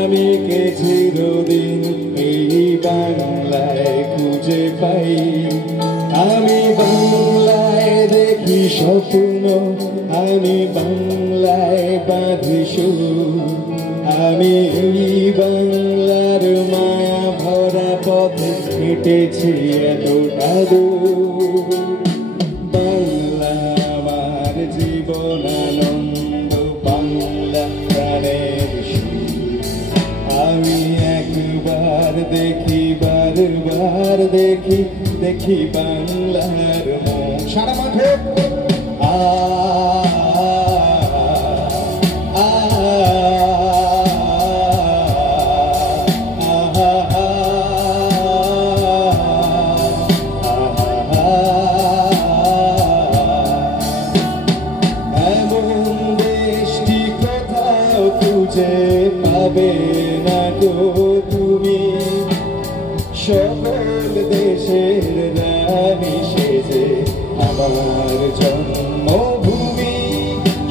আমি কে চিরদিন এই বাংলায় খুঁজে পাই। আমি বাংলায় দেখি স্বপ্ন, আমি বাংলায় বাঁধি সুর। আমি এই বাংলার মায়া ভরা পথে হেঁটেছি এতটা দূর। বাংলা আমার জীবন আনন্দ, বাংলা প্রাণের সুর। আমি একবার দেখি, বারবার দেখি, দেখি বাংলার মুখ। সারা মাঠে খুঁজে পাবে না তো তুমি, সকল দেশের রানী সেজে আমার জন্মভূমি,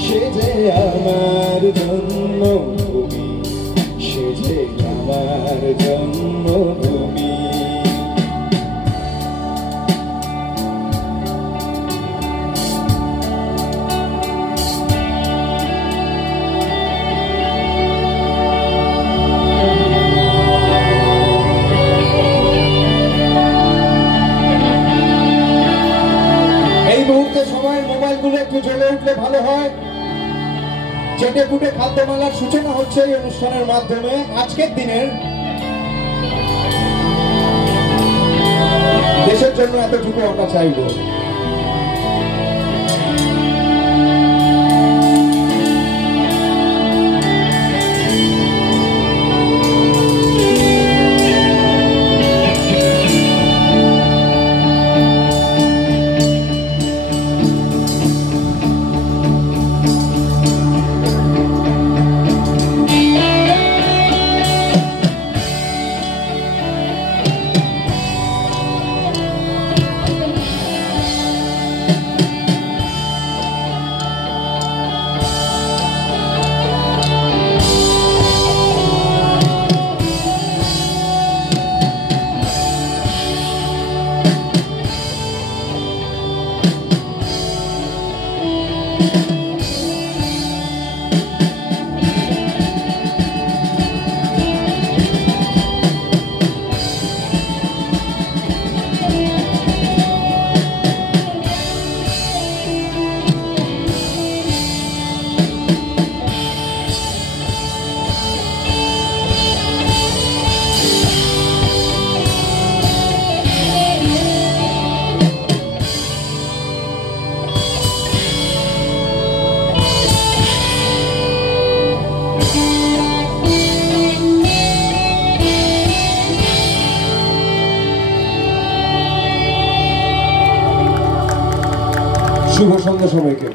সেজে আমার জন্মভূমি, সেজে আমার জন্মভূমি। সবাই মোবাইলগুলো একটু জ্বলে উঠলে ভালো হয়। চেটে পুটে খাদ্যমেলার সূচনা হচ্ছে এই অনুষ্ঠানের মাধ্যমে। আজকের দিনের দেশের জন্য এতটুকু আমরা চাইব। শুভ সন্ধ্যা সবাইকে।